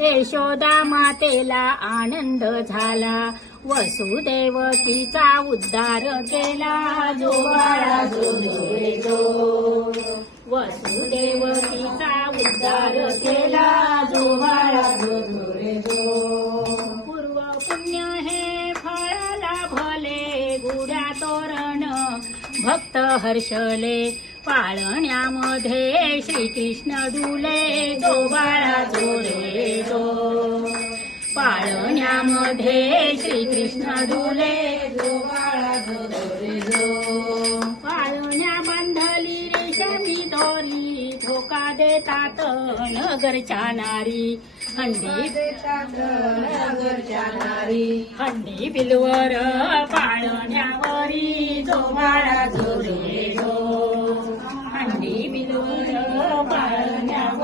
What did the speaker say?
यशोदा मातेला आनंद झाला, वसुदेवकीचा उद्धार केला, जो बाळा जो रे जो. वसुदेवकीचा उद्धार केला, जो बाळा जो रे जो. पूर्व पुण्य हे फळ लाभले, गुढ्या तोरण भक्त हर्षले, पाळण्यामध्ये श्रीकृष्ण डुले, जो बाळा जो रे जो. पाळण्यामध्ये श्रीकृष्ण डुले, जो बाळा जो रे जो. पाळण्या बांधली रेशमी दोरी, धोका देतात नगरच्या नारी, हंडी देतात नगरच्या नारी. हंडी बिलवर पाळण्यावरी, जो बाळा जो रे जो. हंडी बिलवर पाळण्यावरी.